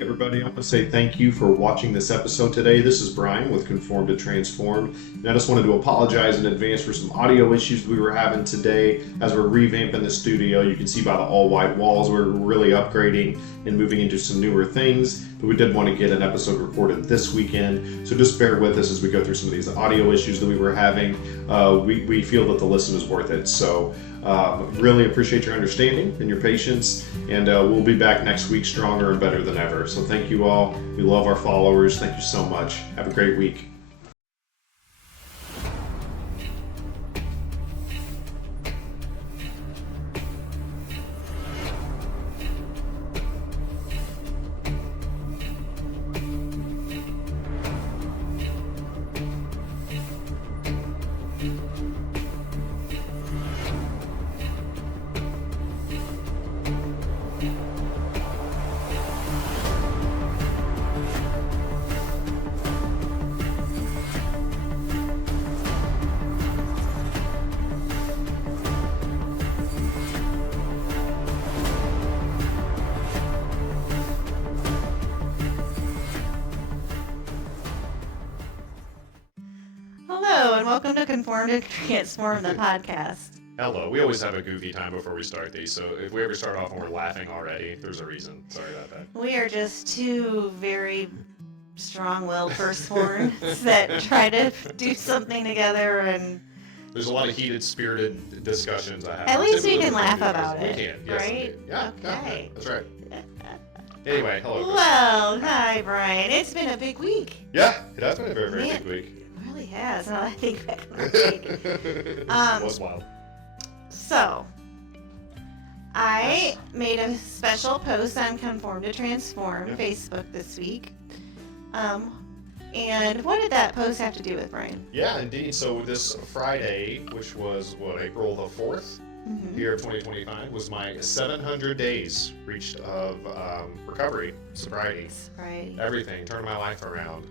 Everybody, I want to say thank you for watching this episode today. This is Brian with Conformed to Transformed, and I just wanted to apologize in advance for some audio issues we were having today as we're revamping the studio. You can see by the all-white walls we're really upgrading and moving into some newer things, but we did want to get an episode recorded this weekend, so just bear with us as we go through some of these audio issues that we were having. We feel that the listen is worth it, so really appreciate your understanding and your patience, and we'll be back next week stronger and better than ever. So thank you all. We love our followers. Thank you so much. Have a great week. Hello, and welcome to Conformed to Transform, the podcast. Hello. We always have a goofy time before we start these, so if we ever start off and we're laughing already, there's a reason. Sorry about that. We are just two very strong-willed firstborns that try to do something together, and There's a lot of heated, spirited discussions I have. at least we Typically can with laugh viewers. about We it, can, yes, right? indeed. Yeah, Okay. that's right. Anyway, hello. Chris. Well, hi, Brian. It's been a big week. Yeah, it has been a very, very Man. big week. It really has, now that I think back on the week. It was wild. So, I made a special post on Conform to Transform Yeah. Facebook this week. And what did that post have to do with, Brian? Yeah, indeed. So this Friday, which was, April the 4th, year of 2025, was my 700 days reached of recovery, sobriety, Right. everything, turning my life around,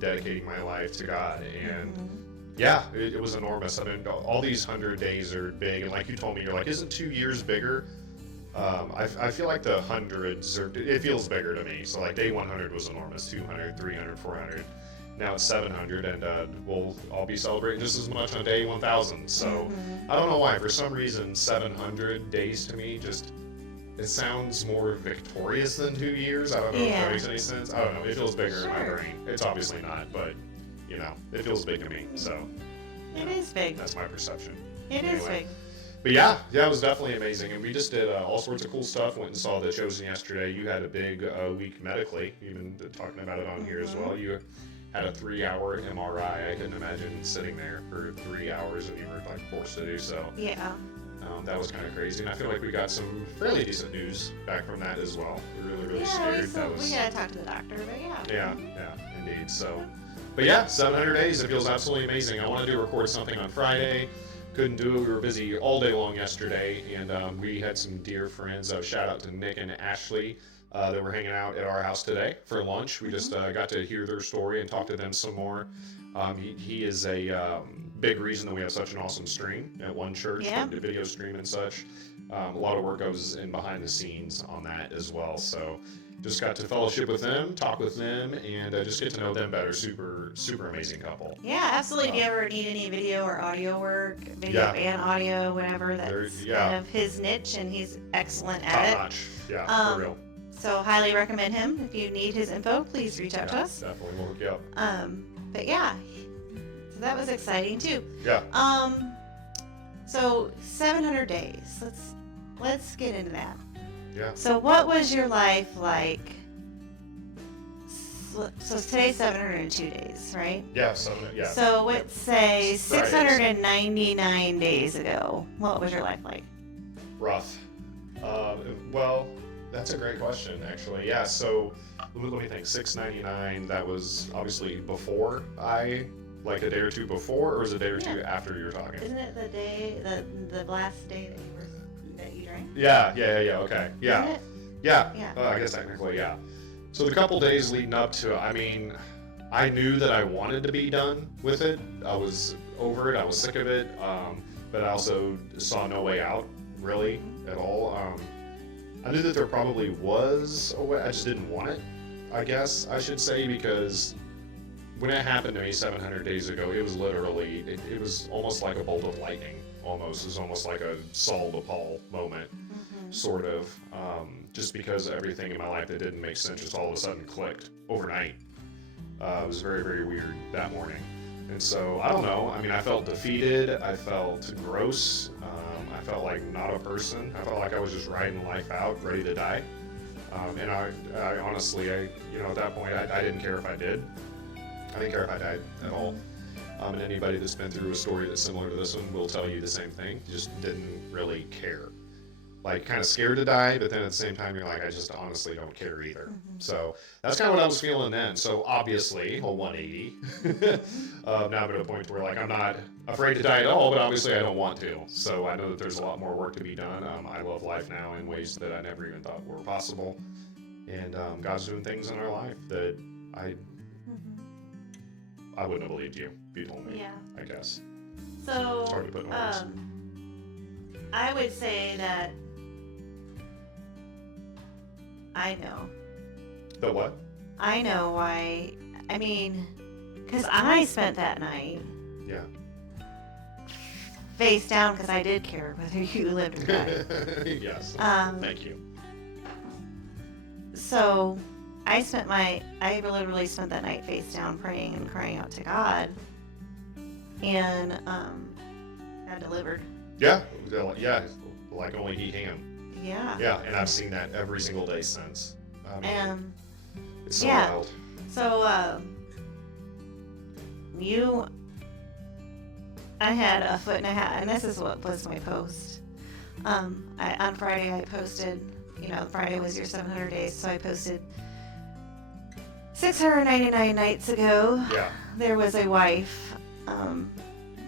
dedicating my life to God. And yeah, it was enormous. I mean, all these 100 days are big. And like you told me, you're like, isn't 2 years bigger? I feel like the hundreds it feels bigger to me. So like day 100 was enormous, 200, 300, 400. Now it's 700, and I'll be celebrating just as much on day 1000. So I don't know why. For some reason, 700 days to me it sounds more victorious than 2 years. I don't know if that makes any sense. I don't know. It feels bigger in my brain. It's obviously not, but it feels big to me. So It is big. that's my perception. It is Anyway. big. But yeah, it was definitely amazing, and we just did all sorts of cool stuff. Went and saw The Chosen yesterday. You had a big week medically. You've been talking about it on here as well. You had a 3-hour MRI. I couldn't imagine sitting there for 3 hours and you were like forced to do so. Yeah. That was kind of crazy, and I feel like we got some fairly decent news back from that as well. We were really scared. We gotta talk to the doctor, but yeah. Yeah, indeed. So, but yeah, 700 days. It feels absolutely amazing. I wanted to record something on Friday. Couldn't do it. We were busy all day long yesterday, and we had some dear friends. Shout out to Nick and Ashley that were hanging out at our house today for lunch. We just got to hear their story and talk to them some more. He is a big reason that we have such an awesome stream at one church, the video stream and such. A lot of work goes in behind the scenes on that as well. So just got to fellowship with them, talk with them, and just get to know them better. Super, super amazing couple. Yeah, absolutely. If you ever need any video or audio work, video and audio, whatever, that's kind of his niche, and he's excellent at it. Top notch. Yeah, for real. So highly recommend him. If you need his info, please reach out to us. Definitely, we'll hook you up. But yeah, so that was exciting too. Yeah. So 700 days. Let's get into that. Yeah. So what was your life like? So today's 702 days, right? Yeah. So let's say Fridays. 699 days ago. What was your life like? Rough. Well, that's a great question, actually. Yeah. So let me think. 699. That was obviously before like a day or two before, or was it a day or two after you were talking? Isn't it the day, the last day that you drank? Yeah. Okay. Yeah. Isn't it? Yeah. Yeah. I guess technically, yeah. So the couple days leading up to it, I mean, I knew that I wanted to be done with it. I was over it. I was sick of it. But I also saw no way out, really, at all. I knew that there probably was a way. I just didn't want it, I guess I should say, because when it happened to me 700 days ago, it was literally, it was almost like a bolt of lightning. Almost. It was almost like a Saul to Paul moment, sort of. Just because everything in my life that didn't make sense just all of a sudden clicked overnight. It was very, very weird that morning. And so, I don't know. I mean, I felt defeated. I felt gross. I felt like not a person. I felt like I was just riding life out, ready to die. And I honestly, at that point, I didn't care if I did. I didn't care if I died at all. And anybody that's been through a story that's similar to this one will tell you the same thing. You just didn't really care. Like, kind of scared to die, but then at the same time, you're like, I just honestly don't care either. So that's kind of what I was feeling then. So obviously, a 180. Now I'm at a point where, like, I'm not afraid to die at all, but obviously I don't want to. So I know that there's a lot more work to be done. I love life now in ways that I never even thought were possible. And God's doing things in our life that I wouldn't have believed you if you told me, I guess. So, it's hard to put in words. I would say that I know. The what? I know why. I mean, because I spent that night face down because I did care whether you lived or died. Yes. Thank you. So I literally spent that night face down praying and crying out to God. And God delivered. Yeah, like only He can. Yeah. Yeah, and I've seen that every single day since. It's so yeah. wild. So, I had a foot and a half, and this is what was my post. On Friday I posted, Friday was your 700 days, so I posted 699 nights ago. Yeah. There was a wife. I'm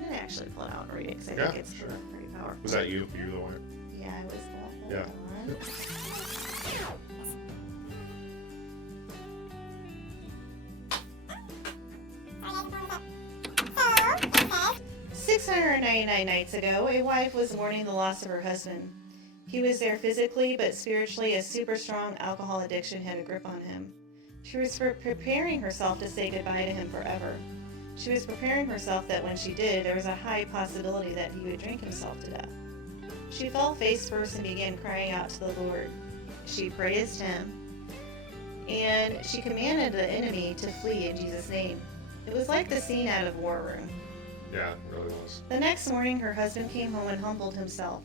gonna actually pull it out and read it because I think it's sure. pretty powerful. Was that you? You the one? Yeah, I was the one. Yeah. 699 nights ago, a wife was mourning the loss of her husband. He was there physically, but spiritually, a super strong alcohol addiction had a grip on him. She was preparing herself to say goodbye to him forever. She was preparing herself that when she did, there was a high possibility that he would drink himself to death. She fell face first and began crying out to the Lord. She praised him, and she commanded the enemy to flee in Jesus' name. It was like the scene out of War Room. Yeah, it really was. The next morning, her husband came home and humbled himself.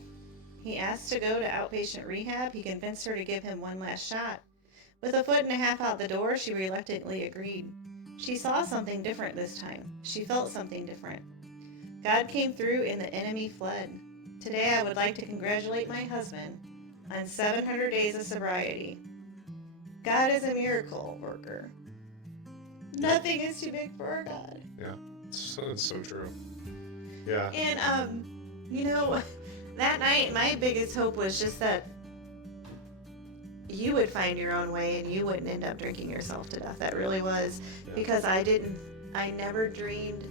He asked to go to outpatient rehab. He convinced her to give him one last shot. With a foot and a half out the door, she reluctantly agreed. She saw something different this time. She felt something different. God came through and the enemy fled. Today, I would like to congratulate my husband on 700 days of sobriety. God is a miracle worker. Nothing is too big for our God. Yeah, it's so true. Yeah. And, that night, my biggest hope was just that you would find your own way and you wouldn't end up drinking yourself to death. That really was, because I never dreamed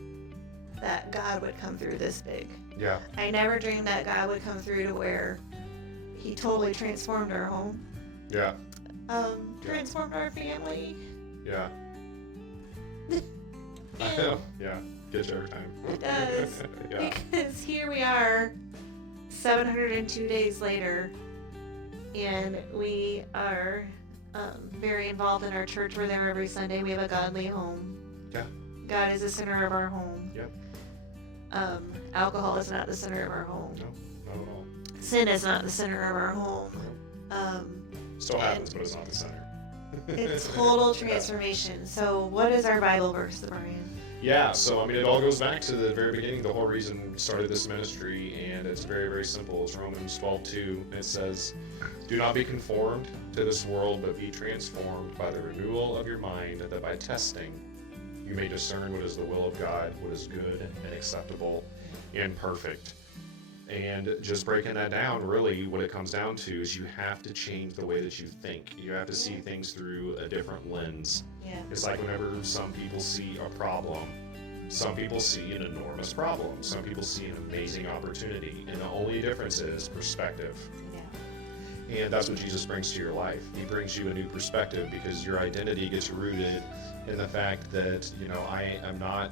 that God would come through this big. Yeah. I never dreamed that God would come through to where He totally transformed our home. Yeah. Transformed our family. Yeah. Yeah. Gets you every time. It does. Yeah. Because here we are, 702 days later, and we are very involved in our church. We're there every Sunday. We have a godly home. Yeah. God is the center of our home. Yep. Alcohol is not the center of our home. No, not at all. Sin is not the center of our home. Still happens, but it's not the center. It's total transformation. So what is our Bible verse, Brian? Yeah, so it all goes back to the very beginning, the whole reason we started this ministry, and it's very, very simple. It's Romans 12:2. It says, "Do not be conformed to this world, but be transformed by the renewal of your mind, that by testing you may discern what is the will of God, what is good and acceptable and perfect." And just breaking that down, really what it comes down to is you have to change the way that you think. You have to see things through a different lens. Yeah. It's like whenever some people see a problem, some people see an enormous problem. Some people see an amazing opportunity. And the only difference is perspective. Yeah. And that's what Jesus brings to your life. He brings you a new perspective because your identity gets rooted in the fact that, I am not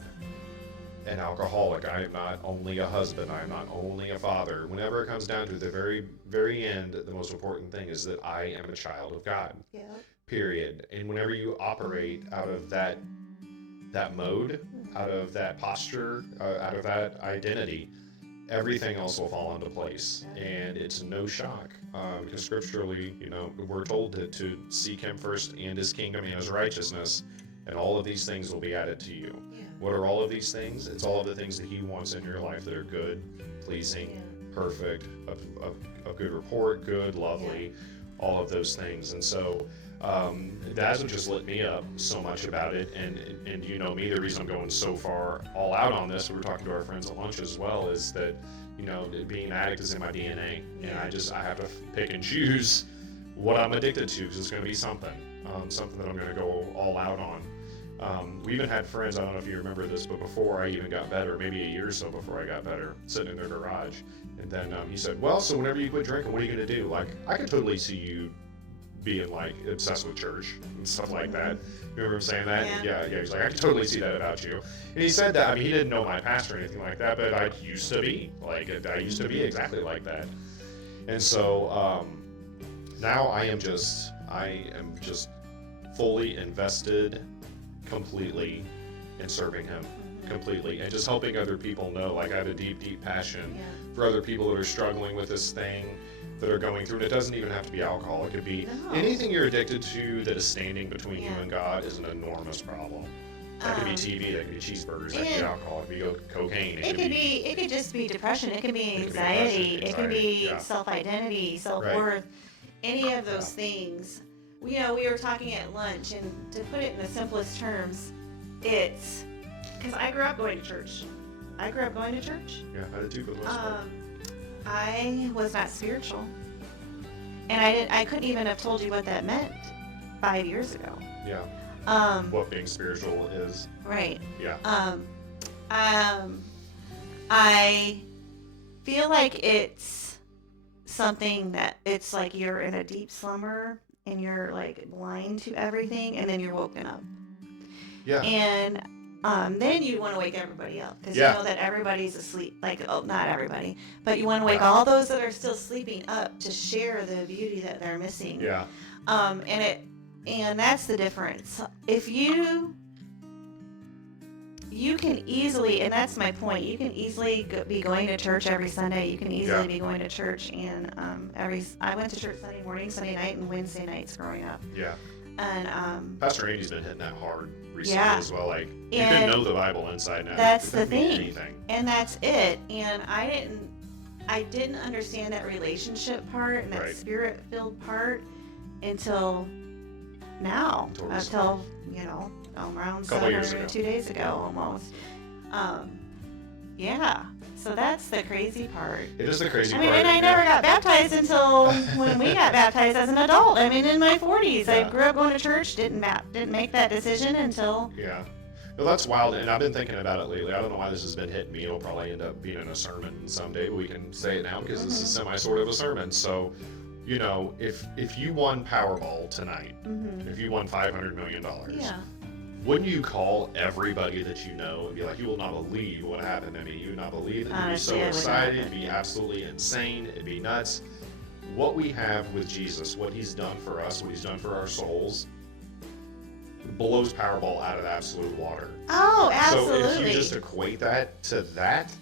an alcoholic. I am not only a husband. I am not only a father. Whenever it comes down to the very, very end, the most important thing is that I am a child of God. Yeah. Period. And whenever you operate out of that mode, out of that posture, out of that identity, everything else will fall into place. And it's no shock, because scripturally, we're told to seek him first and his kingdom and his righteousness, and all of these things will be added to you. Yeah. What are all of these things? It's all of the things that he wants in your life that are good, pleasing, perfect, of good report, good, lovely, all of those things. And so that hasn't just lit me up so much about it. And me, the reason I'm going so far all out on this, we were talking to our friends at lunch as well, is that, being an addict is in my DNA. And I have to pick and choose what I'm addicted to, because it's going to be something that I'm going to go all out on. We even had friends, I don't know if you remember this, but before I even got better, maybe a year or so before I got better, sitting in their garage. And then he said, well, so whenever you quit drinking, what are you going to do? Like, I could totally see you being like obsessed with church and stuff like that. You remember him saying that? Yeah. He's like, I could totally see that about you. And he said that, he didn't know my past or anything like that, but I used to be exactly like that. And so now I am just fully invested completely in serving him completely, and just helping other people know, like, I have a deep passion for other people that are struggling with this thing, that are going through, and it doesn't even have to be alcohol. It could be anything you're addicted to that is standing between you and God is an enormous problem. That could be TV, that could be cheeseburgers, that could be alcohol, it could be cocaine. It could just be depression. It could be anxiety. It could be self-identity, self-worth. Any of those things. We were talking at lunch, and to put it in the simplest terms, it's because I grew up going to church. Yeah, I did too for the most part. I was not spiritual, and I couldn't even have told you what that meant 5 years ago. Yeah. What being spiritual is. Right. Yeah. I feel like it's something that it's like you're in a deep slumber and you're like blind to everything, and then you're woken up. Yeah. And then you want to wake everybody up, because you know that everybody's asleep. Like, not everybody, but you want to wake all those that are still sleeping up to share the beauty that they're missing. Yeah. And that's the difference. If you can easily, and that's my point, you can easily be going to church every Sunday. You can easily be going to church, and I went to church Sunday morning, Sunday night, and Wednesday nights growing up. Yeah. And Pastor Andy's been hitting that hard recently as well. Like, you can know the Bible inside and out. That's the thing. And that's it. And I didn't understand that relationship part and that spirit-filled part until now. Until, around 2 days ago almost. So that's the crazy part. It is the crazy part. And I never got baptized until when we got baptized as an adult. In my 40s. I grew up going to church, didn't make that decision until... Yeah. Well, that's wild, and I've been thinking about it lately. I don't know why this has been hitting me. It'll probably end up being in a sermon someday, but we can say it now because this is semi-sort of a sermon. So, if you won Powerball tonight, if you won $500 million, wouldn't you call everybody that you know and be like, you will not believe what happened to me. You would not believe it. You'd be so excited. It'd be absolutely insane. It'd be nuts. What we have with Jesus, what he's done for us, what he's done for our souls, blows Powerball out of absolute water. Oh, absolutely. So if you just equate that to that,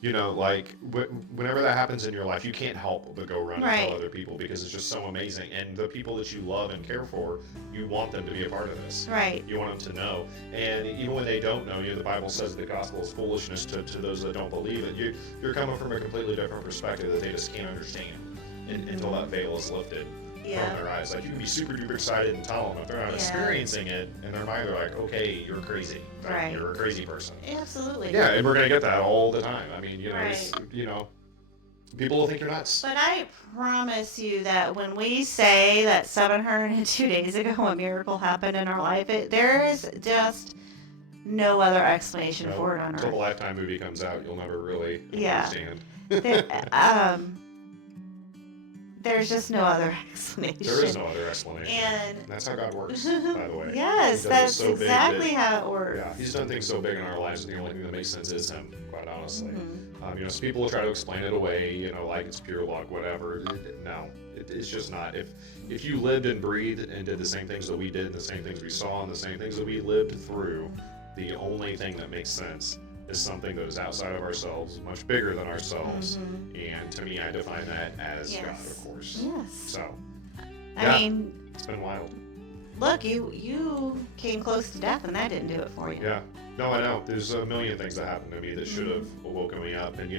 whenever that happens in your life, you can't help but go run and tell other people, because it's just so amazing. And the people that you love and care for, you want them to be a part of this. Right. You want them to know. And even when they don't know, the Bible says the gospel is foolishness to those that don't believe it. You're coming from a completely different perspective that they just can't understand until that veil is lifted from their eyes. Like, you can be super duper excited and tell them, if they're not experiencing it in their mind, they're like, okay, you're crazy. Right. You're a crazy person. Absolutely. Yeah, and we're going to get that all the time. People will think you're nuts. But I promise you that when we say that 702 days ago a miracle happened in our life, there is just no other explanation for it on Earth. Until the Lifetime movie comes out, you'll never really understand. there's just no other explanation. There is no other explanation. And that's how God works, by the way. Yes, that's exactly how it works. Yeah, he's done things so big in our lives, and the only thing that makes sense is him, quite honestly. Mm-hmm. Some people will try to explain it away, like it's pure luck, whatever. No, it's just not. If you lived and breathed and did the same things that we did, the same things we saw, and the same things that we lived through, the only thing that makes sense is something that is outside of ourselves, much bigger than ourselves. And to me, I define that as God, of course. Yes. So, I mean, it's been wild. Look, you came close to death, and that didn't do it for you. Yeah. No, I know. There's a million things that happened to me that should have woken me up. And,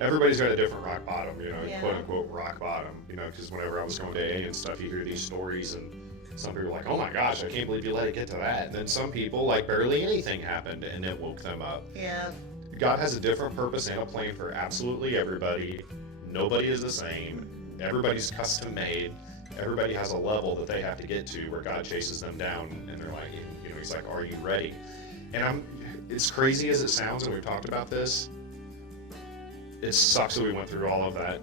everybody's got a different rock bottom, quote unquote rock bottom, because whenever I was going to AA and stuff, you hear these stories and some people are like, oh my gosh, I can't believe you let it get to that. And then some people, like, barely anything happened and it woke them up. Yeah. God has a different purpose and a plan for absolutely everybody. Nobody is the same. Everybody's custom made. Everybody has a level that they have to get to where God chases them down and they're like, he's like, are you ready? And it's crazy as it sounds, and we've talked about this. It sucks that we went through all of that.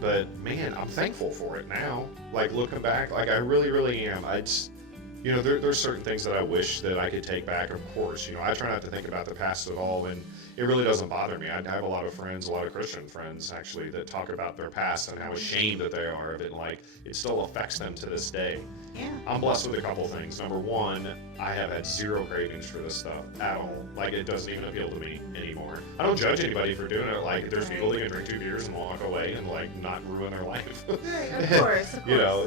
But man, I'm thankful for it now. Like, looking back, like, I really, really am. There's certain things that I wish that I could take back, of course. I try not to think about the past at all, and it really doesn't bother me. I have a lot of friends, a lot of Christian friends, actually, that talk about their past and how ashamed that they are of it. Like, it still affects them to this day. Yeah. I'm blessed with a couple things. Number one, I have had zero cravings for this stuff at all. Like, it doesn't even appeal to me anymore. I don't judge anybody for doing it. Like, there's people that can drink 2 beers and walk away and, like, not ruin their life. Right, of course.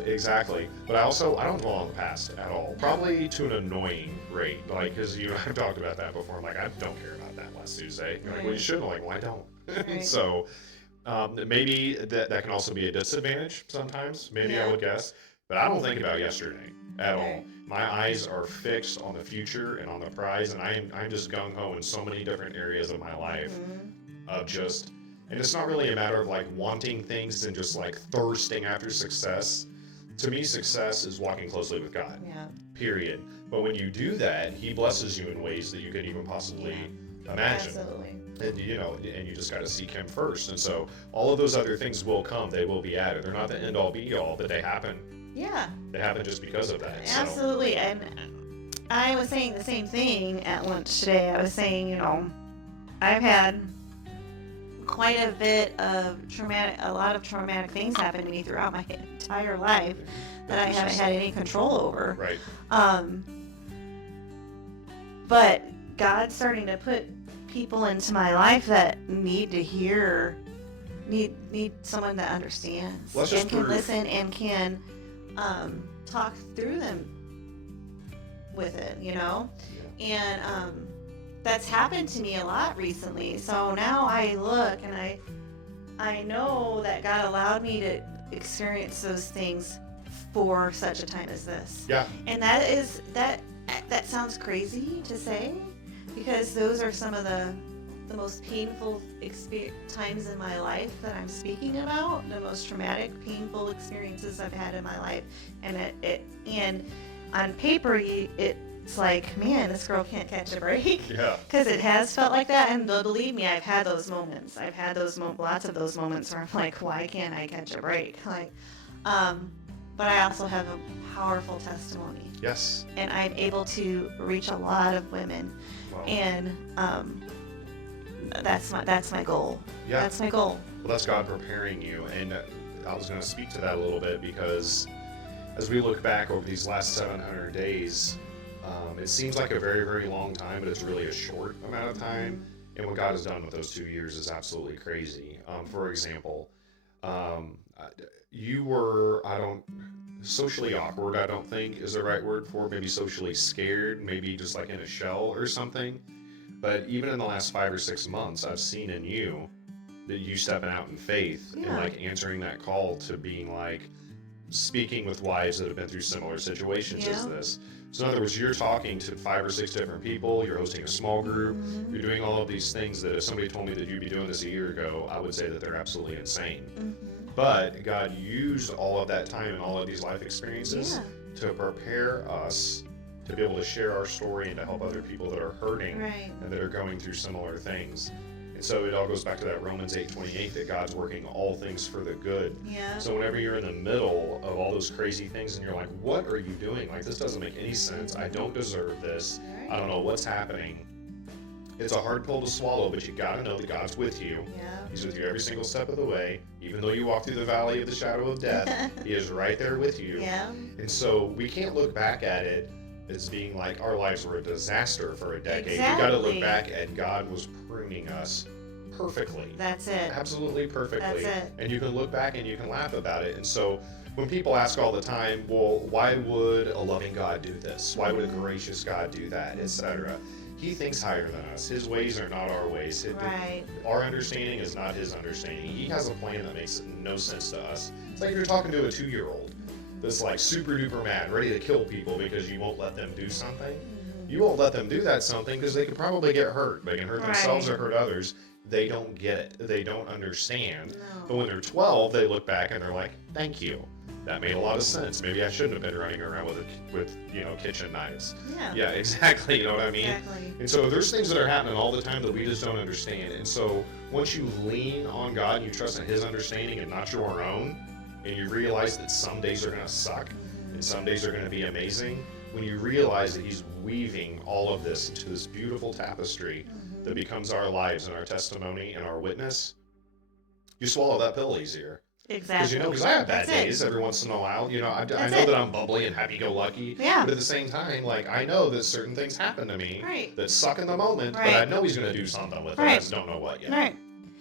Exactly. But I don't dwell on the past at all. Probably to an annoying rate. Like, because, I've talked about that before. I'm like, I don't care about that last Tuesday. You're like, well, you shouldn't. Like, why don't? Right. So, maybe that can also be a disadvantage sometimes. Maybe I would guess. But I don't think about yesterday at all. My eyes are fixed on the future and on the prize, and I'm just gung-ho in so many different areas of my life of just, and it's not really a matter of like wanting things and just like thirsting after success. To me, success is walking closely with God. Yeah. Period. But when you do that, He blesses you in ways that you couldn't even possibly imagine. Absolutely. And and you just got to seek Him first. And so all of those other things will come. They will be added. They're not the end all be all, but they happen. Yeah. They happen just because of that. Absolutely. And I was saying the same thing at lunch today. I was saying, I've had quite a lot of traumatic things happen to me throughout my entire life that I haven't had any control over. Right. But God's starting to put people into my life that need to hear, need someone that understands and can listen and can talk through them with it, and that's happened to me a lot recently. So now I look and I know that God allowed me to experience those things for such a time as this. Yeah. And that sounds crazy to say, because those are some of the most painful times in my life that I'm speaking about, the most traumatic, painful experiences I've had in my life. And on paper, it's like, man, this girl can't catch a break. Yeah. Because it has felt like that, and believe me, I've had those moments. I've had lots of those moments where I'm like, why can't I catch a break? Like, but I also have a powerful testimony. Yes. And I'm able to reach a lot of women. Wow. And that's my goal. Yeah. That's my goal. Well, that's God preparing you. And I was going to speak to that a little bit, because as we look back over these last 700 days, it seems like a very, very long time, but it's really a short amount of time. And what God has done with those 2 years is absolutely crazy. For example, you were, socially awkward, I don't think is the right word for it. Maybe socially scared, maybe just like in a shell or something. But even in the last 5 or 6 months, I've seen in you that you stepping out in faith and like answering that call to being like speaking with wives that have been through similar situations as this. So in other words, you're talking to 5 or 6 different people, you're hosting a small group, you're doing all of these things that if somebody told me that you'd be doing this a year ago, I would say that they're absolutely insane. But God used all of that time and all of these life experiences to prepare us to be able to share our story and to help other people that are hurting and that are going through similar things. And so it all goes back to that Romans 8:28, that God's working all things for the good. Yeah. So whenever you're in the middle of all those crazy things and you're like, what are you doing? Like, this doesn't make any sense. I don't deserve this. I don't know what's happening. It's a hard pill to swallow, but you got to know that God's with you. Yeah. He's with you every single step of the way. Even though you walk through the valley of the shadow of death, He is right there with you. Yeah. And so we can't look back at it as being like our lives were a disaster for a decade. Exactly. We got to look back at God was pruning us perfectly. That's it. Absolutely perfectly. That's it. And you can look back and you can laugh about it. And so when people ask all the time, well, why would a loving God do this? Why would a gracious God do that, etc.? He thinks higher than us. His ways are not our ways. Right. Our understanding is not His understanding. He has a plan that makes no sense to us. It's like you're talking to a 2-year-old that's like super duper mad, ready to kill people because you won't let them do something. You won't let them do that something because they could probably get hurt. They can hurt themselves or hurt others. They don't get it. They don't understand. No. But when they're 12, they look back and they're like, thank you. That made a lot of sense. Maybe I shouldn't have been running around with kitchen knives. Yeah. Yeah, exactly. You know what I mean? Exactly. And so there's things that are happening all the time that we just don't understand. And so once you lean on God and you trust in His understanding and not your own, and you realize that some days are going to suck and some days are going to be amazing, when you realize that He's weaving all of this into this beautiful tapestry that becomes our lives and our testimony and our witness, you swallow that pill easier. Exactly. Because I have bad days every once in a while. I know that I'm bubbly and happy-go-lucky. Yeah. But at the same time, like, I know that certain things happen to me that suck in the moment, but I know He's going to do something with it. I just don't know what yet. Right.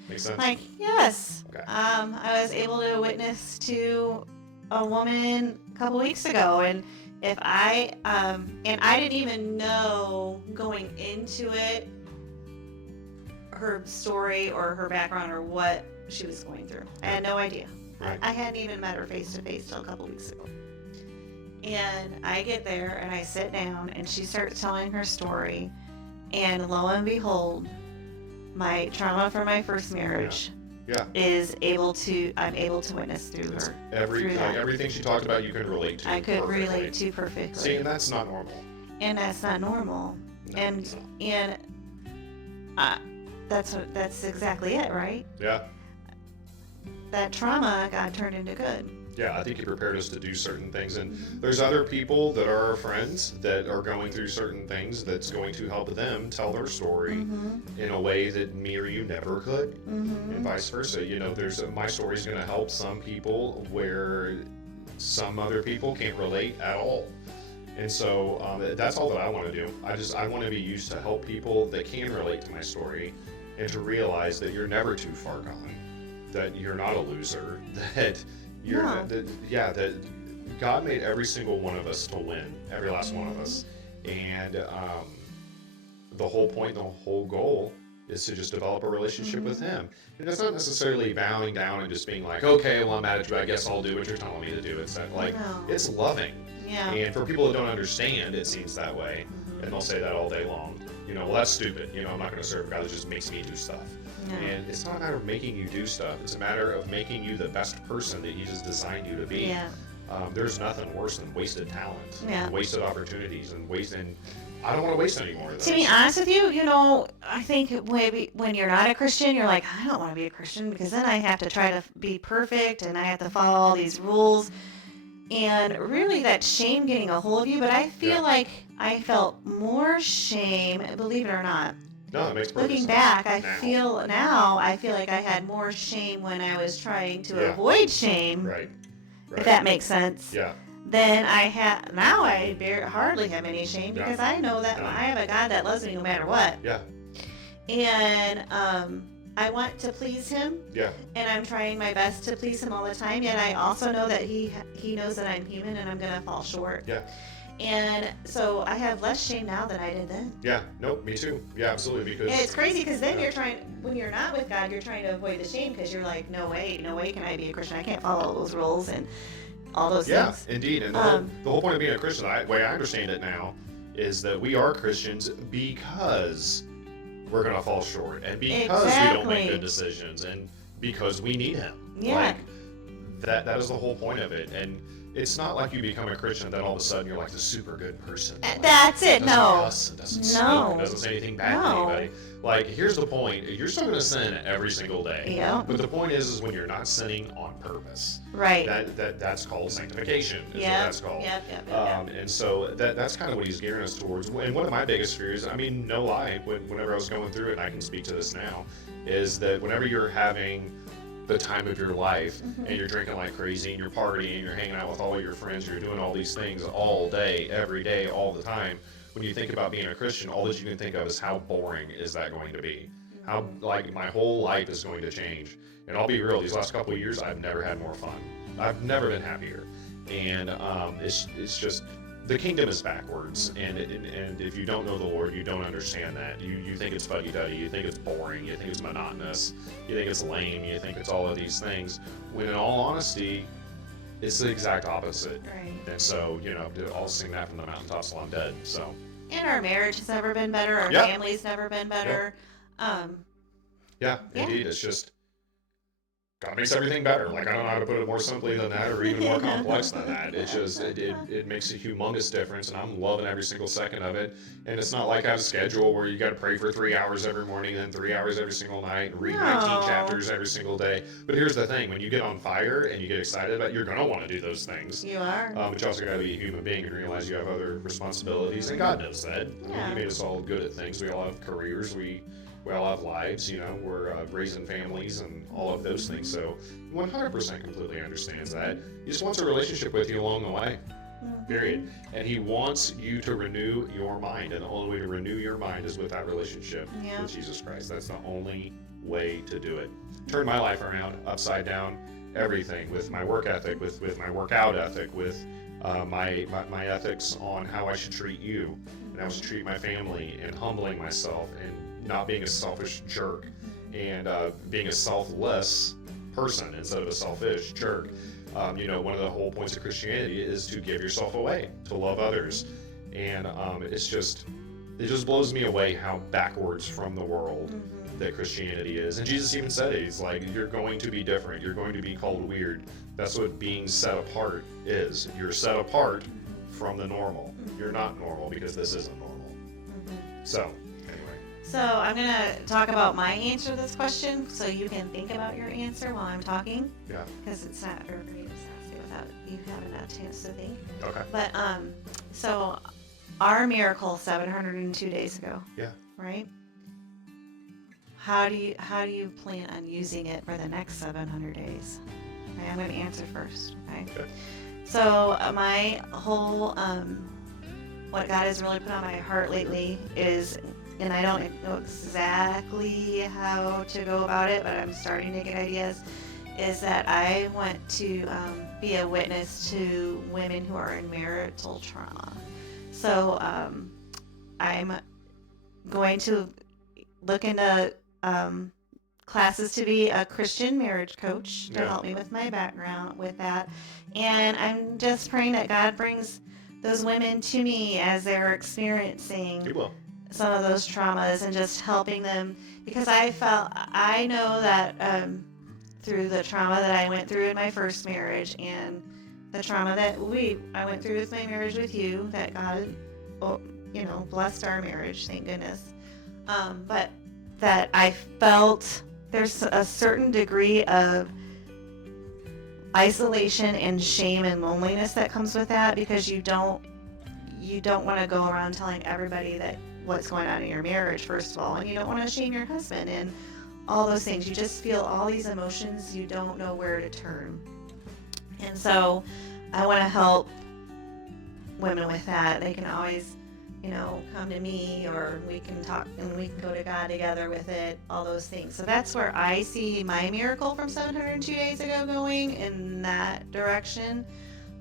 Makes sense? Like, yes. Okay. I was able to witness to a woman a couple weeks ago, and if I didn't even know going into it her story or her background or what she was going through. I had no idea. Right. I hadn't even met her face to face till a couple weeks ago. And I get there and I sit down and she starts telling her story, and lo and behold, my trauma from my first marriage I'm able to witness through her. Everything she talked about, you could relate to. I could relate to perfectly. See, and that's not normal. And that's not normal. No, that's exactly it, right? Yeah. That trauma got turned into good. Yeah, I think He prepared us to do certain things, and there's other people that are our friends that are going through certain things that's going to help them tell their story in a way that me or you never could, and vice versa. My story's going to help some people where some other people can't relate at all. And so that's all that I want to do. I want to be used to help people that can relate to my story, and to realize that you're never too far gone, that you're not a loser, that that God made every single one of us to win, every last one of us. And the whole point, the whole goal is to just develop a relationship with Him. And it's not necessarily bowing down and just being like, okay, well, I'm mad at you, I guess I'll do what you're telling me to do. It's like, it's loving. Yeah. And for people that don't understand, it seems that way. And they'll say that all day long. Well, that's stupid. I'm not going to serve a God that just makes me do stuff. No. And it's not a matter of making you do stuff. It's a matter of making you the best person that He just designed you to be. Yeah. There's nothing worse than wasted talent, wasted opportunities, and I don't want to waste any more of those. To be honest with you, I think when you're not a Christian, you're like, I don't want to be a Christian because then I have to try to be perfect and I have to follow all these rules. And really that shame getting a hold of you, but I feel like I felt more shame, believe it or not. No, it makes perfect Looking sense. back, I feel like I had more shame when I was trying to avoid shame. Right. If that makes sense. Yeah. Then now I hardly have any shame because I know that I have a God that loves me no matter what. Yeah. And I want to please Him. Yeah. And I'm trying my best to please Him all the time. Yet I also know that He knows that I'm human and I'm gonna fall short. Yeah. And so I have less shame now than I did then. Yeah. Nope. Me too. Yeah. Absolutely. Because and it's crazy because then when you're not with God, you're trying to avoid the shame because you're like, no way can I be a Christian? I can't follow all those rules and all those things. Yeah, indeed. And the whole point of being a Christian, the way I understand it now, is that we are Christians because we're going to fall short, and because we don't make good decisions, and because we need Him. Yeah. Like, that is the whole point of it. And it's not like you become a Christian then all of a sudden you're like the super good person. Like, That's it. doesn't No. cuss, doesn't smoke, doesn't say anything bad to No. anybody. Like, here's the point: you're still going to sin every single day. Yeah. But the point is when you're not sinning on purpose. Right. That's called sanctification. Is what that's called. Yep. And so that's kind of what he's gearing us towards. And one of my biggest fears, I mean, no lie, whenever I was going through it, and I can speak to this now, is that whenever you're having the time of your life and you're drinking like crazy and you're partying and you're hanging out with all your friends, you're doing all these things all day, every day, all the time. When you think about being a Christian, all that you can think of is how boring is that going to be? How, like, my whole life is going to change. And I'll be real, these last couple of years, I've never had more fun. I've never been happier. And it's just, the kingdom is backwards. And if you don't know the Lord, you don't understand that. You think it's fuddy-duddy, you think it's boring, you think it's monotonous, you think it's lame, you think it's all of these things. When in all honesty, it's the exact opposite. Right. And so, I'll sing that from the mountaintops till I'm dead. So. And our marriage has never been better. Our Yeah. family's never been better. Yeah, indeed. It's just God makes everything better. Like, I don't know how to put it more simply than that, or even more complex than that. It's just it makes a humongous difference, and I'm loving every single second of it. And it's not like I have a schedule where you got to pray for 3 hours every morning, and 3 hours every single night, and read 19 chapters every single day. But here's the thing: when you get on fire and you get excited about it, you're gonna want to do those things. You are. But you also got to be a human being and realize you have other responsibilities, and God knows that. Yeah. He made us all good at things. We all have careers. We all have lives, we're raising families and all of those things. So 100% completely understands that. He just wants a relationship with you along the way, period. And he wants you to renew your mind. And the only way to renew your mind is with that relationship with Jesus Christ. That's the only way to do it. Turn my life around, upside down, everything, with my work ethic, with my workout ethic, with my ethics on how I should treat you and how I should treat my family, and humbling myself and not being a selfish jerk, and being a selfless person instead of a selfish jerk. One of the whole points of Christianity is to give yourself away, to love others. And it just blows me away how backwards from the world that Christianity is. And Jesus even said it. He's like, you're going to be different. You're going to be called weird. That's what being set apart is. You're set apart from the normal. You're not normal because this isn't normal. So, So I'm going to talk about my answer to this question so you can think about your answer while I'm talking. Yeah. Because it's not fair for me to ask it without you having a chance to think. Okay. But, so our miracle 702 days ago. Yeah. Right? How do you plan on using it for the next 700 days? Okay, I'm going to answer first. Okay. So my whole, what God has really put on my heart lately is, and I don't know exactly how to go about it, but I'm starting to get ideas, is that I want to be a witness to women who are in marital trauma. So I'm going to look into classes to be a Christian marriage coach to help me with my background with that. And I'm just praying that God brings those women to me as they're experiencing some of those traumas, and just helping them, because I know that through the trauma that I went through in my first marriage, and the trauma that I went through with my marriage with you, that God, blessed our marriage, thank goodness. But that I felt there's a certain degree of isolation and shame and loneliness that comes with that, because you don't want to go around telling everybody that what's going on in your marriage, first of all, and you don't want to shame your husband and all those things. You just feel all these emotions, you don't know where to turn. And so I want to help women with that. They can always, come to me, or we can talk and we can go to God together with it, all those things. So that's where I see my miracle from 702 days ago going, in that direction.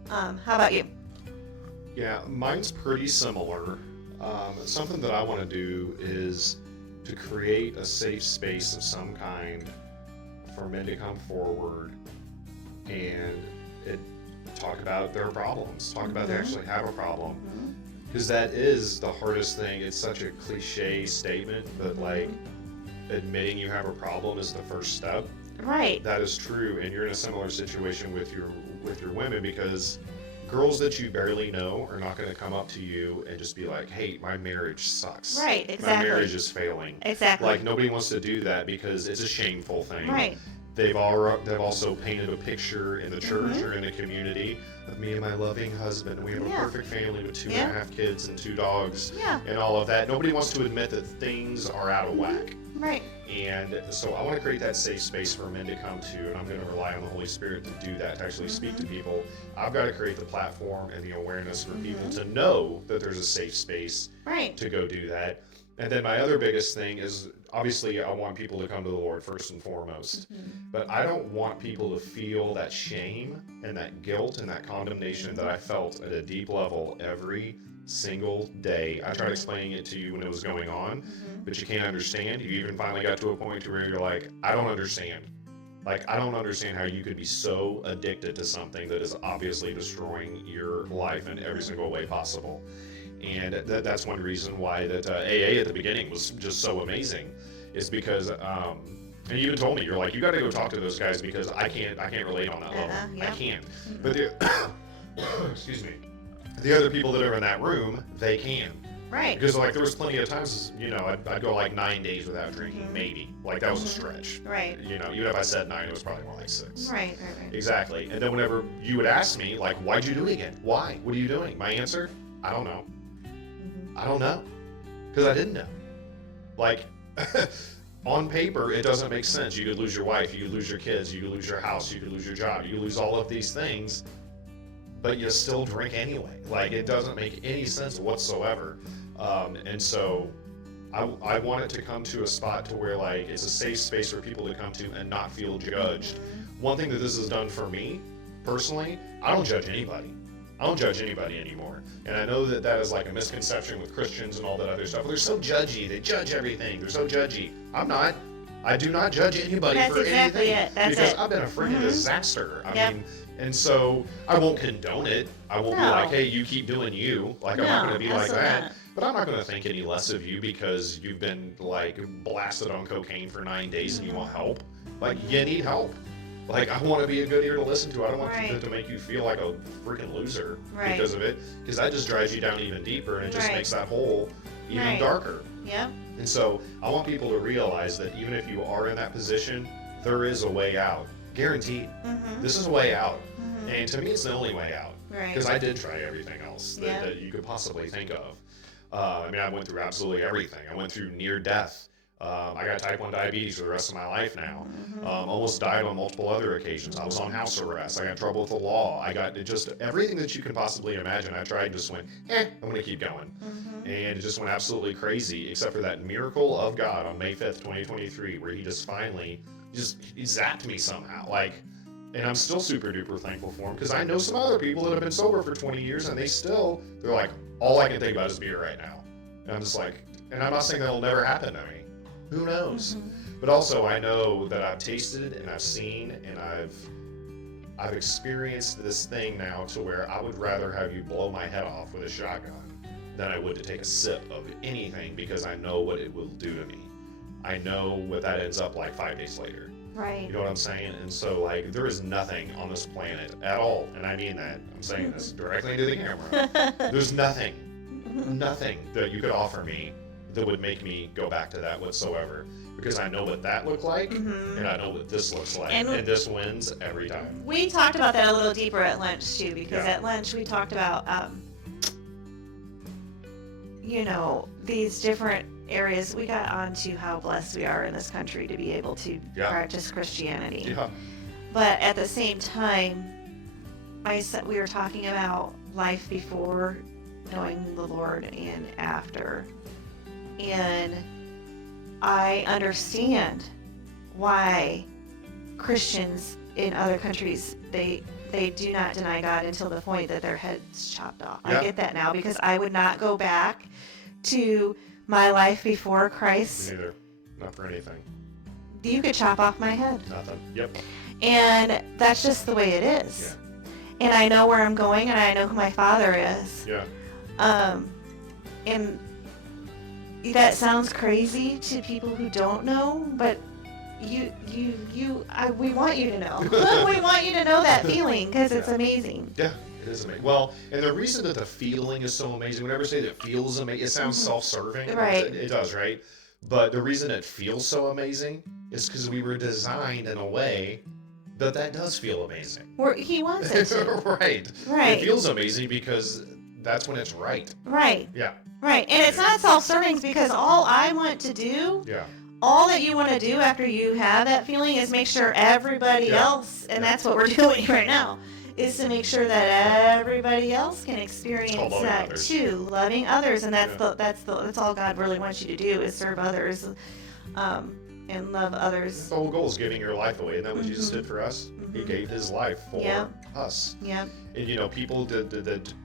How about you? Yeah, mine's pretty similar. Something that I want to do is to create a safe space of some kind for men to come forward and talk about their problems, talk about they actually have a problem. Because that is the hardest thing. It's such a cliche statement, but admitting you have a problem is the first step. Right. That is true, and you're in a similar situation with your women, because girls that you barely know are not going to come up to you and just be like, hey, my marriage sucks. Right, exactly. My marriage is failing. Exactly. Like, nobody wants to do that because it's a shameful thing. Right. They've also painted a picture in the church or in the community of me and my loving husband. We have a perfect family with 2.5 kids and 2 dogs and all of that. Nobody wants to admit that things are out of whack. Right. And so I want to create that safe space for men to come to, and I'm going to rely on the Holy Spirit to do that, to actually speak to people. I've got to create the platform and the awareness for people to know that there's a safe space to go do that. And then my other biggest thing is, obviously, I want people to come to the Lord first and foremost. But I don't want people to feel that shame and that guilt and that condemnation that I felt at a deep level every single day. I tried explaining it to you when it was going on, but you can't understand. You even finally got to a point where you're like, I don't understand. Like, I don't understand how you could be so addicted to something that is obviously destroying your life in every single way possible. And that's one reason why that AA at the beginning was just so amazing, is because and you even told me, you're like, you got to go talk to those guys because I can't relate on that level. I can't. But excuse me, the other people that are in that room, they can. Right. Because like there was plenty of times, you know, I'd go like 9 days without drinking, maybe. Like that was a stretch. Right. You know, even if I said 9, it was probably more like 6. Right. Exactly. And then whenever you would ask me, like, why'd you do it again? Why? What are you doing? My answer, I don't know. I don't know. Because I didn't know. Like, on paper, it doesn't make sense. You could lose your wife, you could lose your kids, you could lose your house, you could lose your job, you could lose all of these things, but you still drink anyway. Like, it doesn't make any sense whatsoever. And so I want it to come to a spot to where, like, it's a safe space for people to come to and not feel judged. One thing that this has done for me, personally, I don't judge anybody. I don't judge anybody anymore. And I know that that is like a misconception with Christians and all that other stuff. They're so judgy. They judge everything. They're so judgy. I'm not. I do not judge anybody for anything. Because I've been a freaking disaster. I mean, and so I won't condone it. I won't be like, hey, you keep doing you. Like, I'm not going to be like that. But I'm not going to think any less of you because you've been, like, blasted on cocaine for 9 days and you want help. Like, you need help. Like, I want to be a good ear to listen to. I don't want to make you feel like a freaking loser because of it. Because that just drives you down even deeper and it just makes that hole even darker. Yep. And so I want people to realize that even if you are in that position, there is a way out. Guaranteed. This is a way out. And to me, it's the only way out. Because I did try everything else that you could possibly think of. I mean, I went through absolutely everything. I went through near death. I got type 1 diabetes for the rest of my life now. Almost died on multiple other occasions. I was on house arrest. I got in trouble with the law. I got just everything that you can possibly imagine. I tried, just went, I'm going to keep going. And it just went absolutely crazy, except for that miracle of God on May 5th, 2023, where he just finally he zapped me somehow. Like, and I'm still super duper thankful for him because I know some other people that have been sober for 20 years and they're like, all I can think about is beer right now. And I'm just like, and I'm not saying that'll never happen to me. Who knows? But also I know that I've tasted and I've seen and I've experienced this thing now to where I would rather have you blow my head off with a shotgun than I would to take a sip of anything because I know what it will do to me. I know what that ends up like 5 days later. Right. You know what I'm saying? And so, like, there is nothing on this planet at all, and I mean that. I'm saying this directly into the camera. There's nothing that you could offer me that would make me go back to that whatsoever. Because I know what that looked like, and I know what this looks like, and this wins every time. We talked about that a little deeper at lunch, too, because at lunch we talked about, you know, these different areas. We got onto how blessed we are in this country to be able to practice Christianity. Yeah. But at the same time, we were talking about life before knowing the Lord and after. And I understand why Christians in other countries, they do not deny God until the point that their head's chopped off. Yeah. I get that now because I would not go back to my life before Christ. Me neither. Not for anything. You could chop off my head. Nothing. Yep. And that's just the way it is. Yeah. And I know where I'm going and I know who my Father is. Yeah. And that sounds crazy to people who don't know, but we want you to know. We want you to know that feeling because it's amazing. Yeah. It is amazing. Well, and the reason that the feeling is so amazing, whenever I say that it feels amazing, it sounds self-serving. Right. It does, right? But the reason it feels so amazing is because we were designed in a way that does feel amazing. He wants it to. Right. Right. It feels amazing because that's when it's right. Right. Yeah. Right. And it's not self-serving because all I want to do, all that you want to do after you have that feeling is make sure everybody else, and that's what we're doing right now, is to make sure that everybody else can experience that too, loving others, and that's all God really wants you to do is serve others, and love others. The whole goal is giving your life away, and that what Jesus did for us. He gave his life for us. Yeah. And people that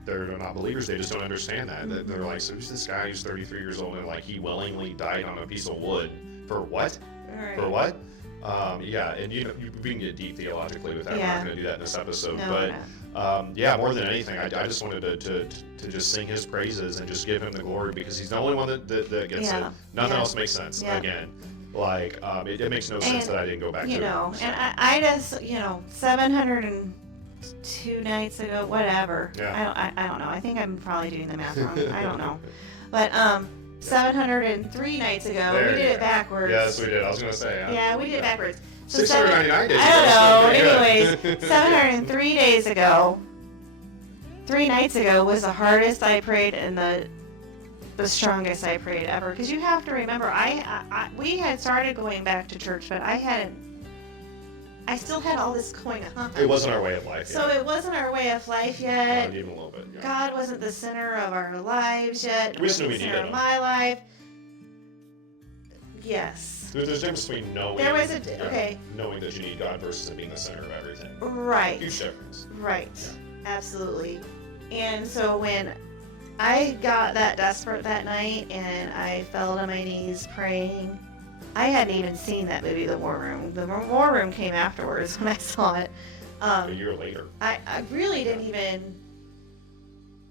they're not believers, they just don't understand that. They're like, so who's this guy who's 33 years old and like he willingly died on a piece of wood for what? Right. For what? And we can get deep theologically with that. We're not going to do that in this episode, more than anything, I just wanted to just sing his praises and just give him the glory because he's the only one that gets it. Nothing else makes sense. Again, like it makes no sense that I didn't go back to it. And I just 702 nights ago, whatever. Yeah. I don't know. I think I'm probably doing the math wrong. I don't know, but 703 nights ago, we did it backwards. Yes, we did. I was going to say. Yeah, we did it backwards. So 699 days. I don't know. Anyways, 703 days ago, 3 nights ago was the hardest I prayed and the strongest I prayed ever. Because you have to remember, we had started going back to church, but I still had all this going on. It wasn't our way of life yet. So it wasn't our way of life yet. Not even a little bit. Yeah. God wasn't the center of our lives yet. We just knew we needed needed him. him. My life. Yes. There's a difference between knowing. Knowing that you need God versus it being the center of everything. Right. Huge difference. Right. Yeah. Absolutely. And so when I got that desperate that night and I fell to my knees praying, I hadn't even seen that movie, The War Room. The War Room came afterwards when I saw it. A year later. I really didn't even.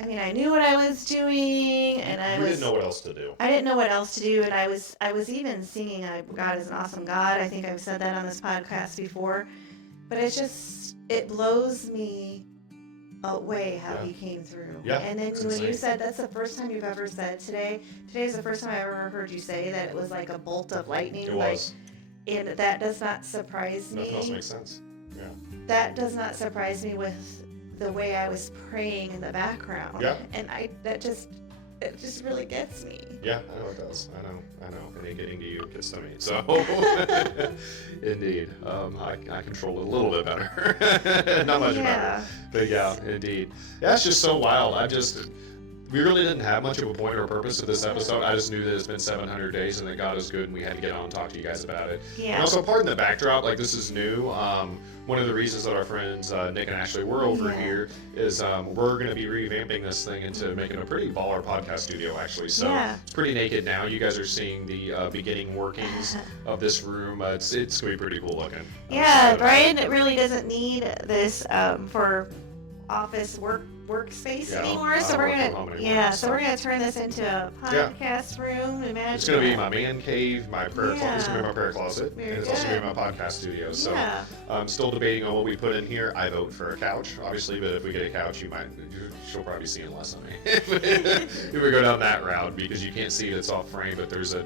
I knew what I was doing, and We didn't know what else to do. I didn't know what else to do, and I was even singing God is an awesome God. I think I've said that on this podcast before. But it blows me away how he came through. Yeah, and then when you said that's the first time you've ever said today's the first time I ever heard you say that it was like a bolt of lightning. It was. And that does not surprise me. Nothing else makes sense. Yeah. That does not surprise me with the way I was praying in the background. Yeah. And it just really gets me. Yeah, I know it does. I know. And it getting to you gets to me. So, indeed, I control it a little bit better. Not much better. But yeah, indeed. Yeah, it's just so wild. We really didn't have much of a point or purpose to this episode. I just knew that it's been 700 days and that God is good and we had to get on and talk to you guys about it. Yeah. And also, pardon the backdrop, like this is new. One of the reasons that our friends Nick and Ashley were over here is we're going to be revamping this thing into making a pretty baller podcast studio, actually. So it's pretty naked now. You guys are seeing the beginning workings of this room. It's going to be pretty cool looking. Yeah, Brian really doesn't need this for office workspace anymore, so we're gonna turn this into a podcast room. It's gonna be my man cave, my prayer closet. It's gonna be my prayer closet, and it's also gonna be my podcast studio. So I'm still debating on what we put in here. I vote for a couch, obviously, but if we get a couch, she'll probably be seeing less of me if we go down that route because you can't see it, it's off frame, but there's a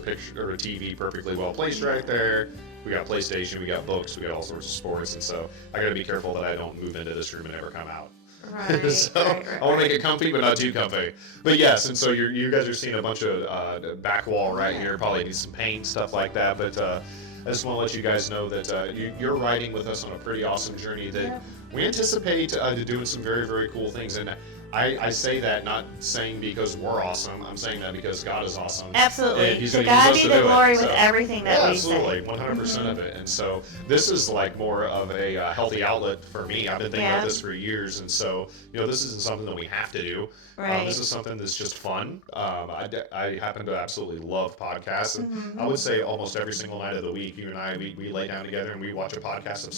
picture or a TV perfectly well placed right there. We got PlayStation, we got books, we got all sorts of sports, and so I gotta be careful that I don't move into this room and never come out. Right, I want to make it comfy, but not too comfy. But yes, and so you guys are seeing a bunch of back wall right here. Probably needs some paint, stuff like that. But I just want to let you guys know that you're riding with us on a pretty awesome journey that we anticipate doing some very, very cool things. And I say that not saying because we're awesome. I'm saying that because God is awesome. Absolutely. To God be the glory with everything that we say. Absolutely, 100% of it. And so this is like more of a healthy outlet for me. I've been thinking about this for years. And so, this isn't something that we have to do. Right. This is something that's just fun. I happen to absolutely love podcasts. And I would say almost every single night of the week, you and I, we lay down together and we watch a podcast of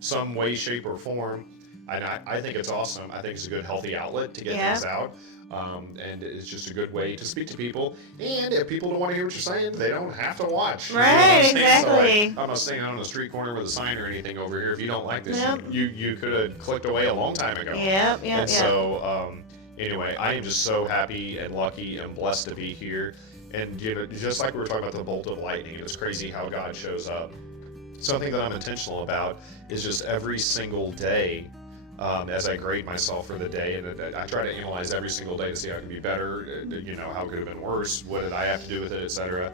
some way, shape, or form. And I think it's awesome. I think it's a good, healthy outlet to get things out. And it's just a good way to speak to people. And if people don't want to hear what you're saying, they don't have to watch. Right, You know what I'm saying? exactly. So, like, I'm not standing on the street corner with a sign or anything over here. If you don't like this, Yep. you could have clicked away a long time ago. Yep, And so, anyway, I am just so happy and lucky and blessed to be here. And, you know, just like we were talking about the bolt of lightning, it's crazy how God shows up. Something that I'm intentional about is just every single day, as I grade myself for the day, and I try to analyze every single day to see how I can be better, you know, how could have been worse, what did I have to do with it, etc.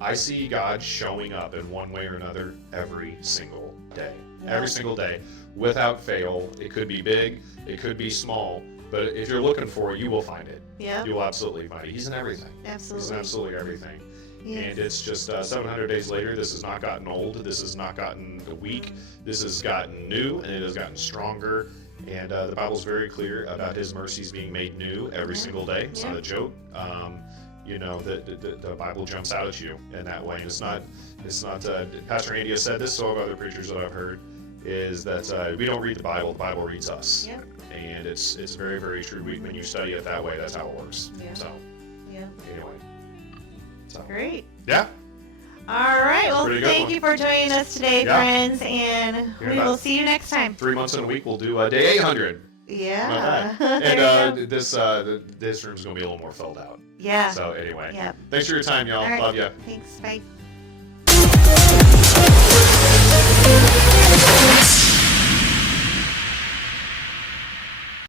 I see God showing up in one way or another every single day. Yep. Every single day, without fail. It could be big, it could be small, but if you're looking for it, you will find it. Yep. You will absolutely find it. He's in everything. Absolutely. He's in absolutely everything. Yes. And it's just 700 days later, this has not gotten old, this has not gotten weak, this has gotten new, and it has gotten stronger. And the Bible's very clear about his mercies being made new every single day. It's not a joke. You know, the Bible jumps out at you in that way. And it's not Pastor Andy has said this, so have other preachers that I've heard, is that we don't read the Bible reads us. Yep. And it's very, very true. When you study it that way, that's how it works. Yeah. So, Yeah. anyway. So. Great. Yeah. All right. Well, thank you for joining us today, friends, and we will see you next time. 3 months in a week, we'll do day 800. Yeah. And this room's gonna be a little more filled out. Yeah. So anyway. Yep. Thanks for your time, y'all. All right. Love ya. Thanks. Bye.